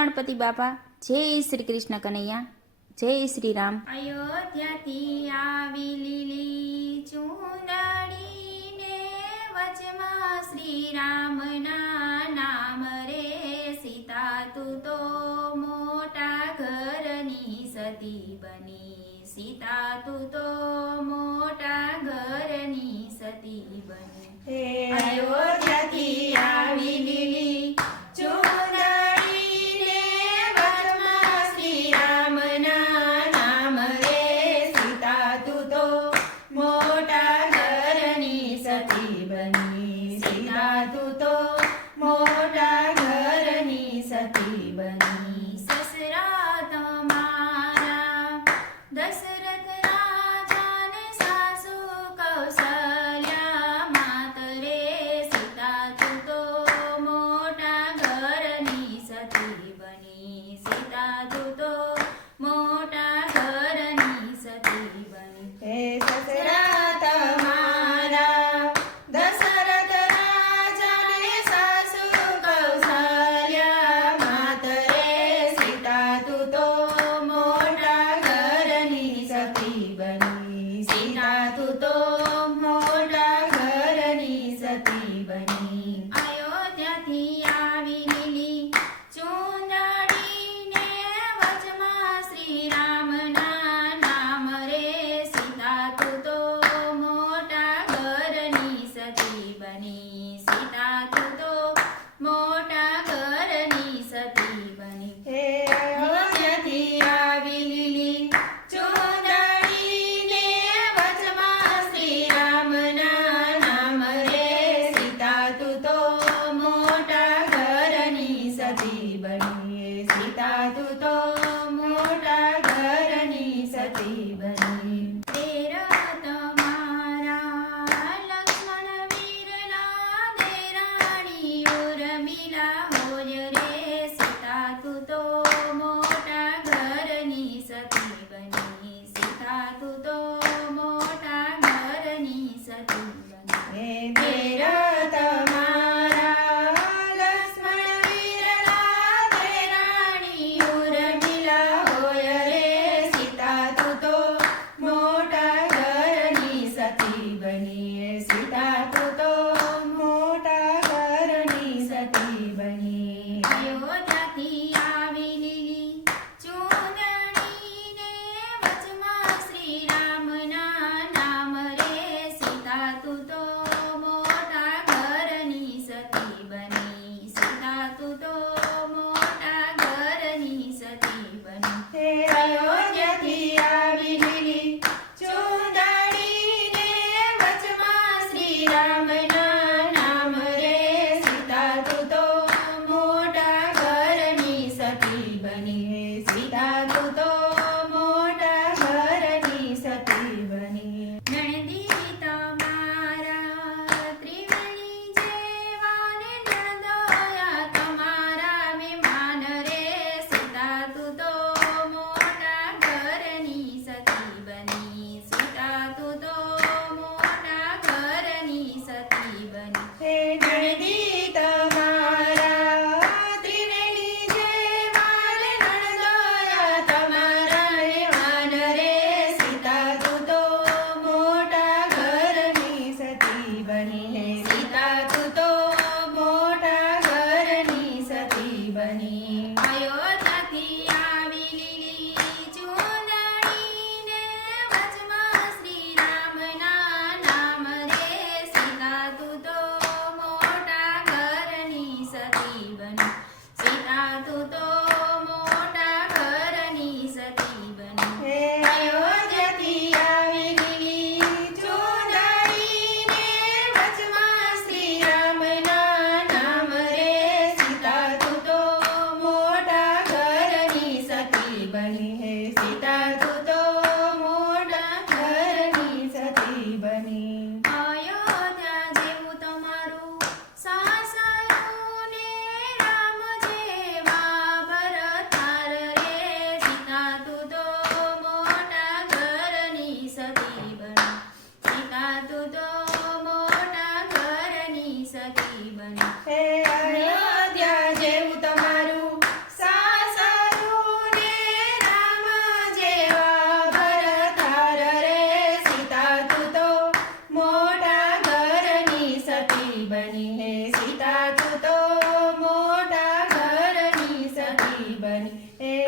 ગણપતિ બાપા, જય શ્રી કૃષ્ણ કનૈયા, જય શ્રી રામ. અયોધ્યાથી આવી લીલી ચૂંદડીને વચમાં શ્રી રામના નામ રે. સીતા તું તો મોટા ઘરની સતી બની, સીતા તું તો મોટા ઘરની સતી બની. અયોધ્યાથી આવી લીલી ચૂંદડીને વચમાં શ્રી રામના નામ રે. સીતા તું તો મોટા ઘરની સતી બની, સીતા તું તો મોટા ઘરની સતી બની. સસરા તમારા દશરથ રાજાને સાસુ કૌશલ્યા માત રે. સીતા તું તો મોટા ઘરની સતી બની, સીતા તું તો મોટા ઘરની સતી બની. હે સસરા તમારા દશરથ રાજાને સાસુ કૌશલ્યા માત રે. સીતા તું તો મોટા ઘરની સતી બની, સીતા તું તો મોટા ઘરની સતી બની. અયોધ્યાથી આવી લીલી ચૂંદડીને વચમાં શ્રી રામના નામ રે. સીતા તું તો મોટા ઘરની સતી બની, સીતા તું તો મોટા ઘરની સતી બની. હે અયોધ્યાથી આવી લીલી ચૂંદડીને વચમાં શ્રી રામના નામ રે. સીતા તું તો મોટા ઘરની સતી બની, સીતા તું તો મોટા ઘરની સતી બની. તેરા તમારા લક્ષ્મણ વીરના દેરાણી ઉર્મિલા હોય રે. સીતા તું તો મોટા ઘરની સતી બની, સીતા તું તો મોટા ઘરની સતી બની. તેરા તમારા લક્ષ્મણ વીરના દેરાણી ઉર્મિલા હોય રે. સીતા તું તો મોટા ઘરની સતી બની, સીતા તું તો મોટા ઘરની સતી બની. અયોધ્યાથી આવી લીલી ચૂંદડીને વચમાં શ્રી રામના નામ રે. સીતા તું તો મોટા ઘરની સતી બની, સીતા તું તો મોટા ઘરની સતી બની. હે અયોધ્યાથી આવી લીલી ચૂંદડીને વચમાં શ્રી રામના નામ રે. સીતા તું તો મોટા ઘરની સતી બની, સીતા તું તો મોટા ઘરની સતી બની. નણદી તમારા ત્રિવેણી જેવા ને નણદોયા તમારા વિમાન રે. સીતા તું તો મોટા ઘરની સતી બની, સીતા તું તો મોટા ઘરની સતી બની. હે નણદી તમારા ત્રિવેણી જેવા ને નણદોયા તમારા વિમાન રે. સીતા તું તો મોટા ઘરની સતી બની, સીતા તું તો મોટા ઘરની સતી બની. અયોધ્યાથી આવી લીલી ચૂંદડીને વચમાં શ્રી રામના નામ રે. સીતા તું તો મોટા ઘરની સતી બની, સીતા તું તો મોટા ઘરની સતી બની. હે અયોધ્યાથી આવી લીલી ચૂંદડીને વચમાં બની એ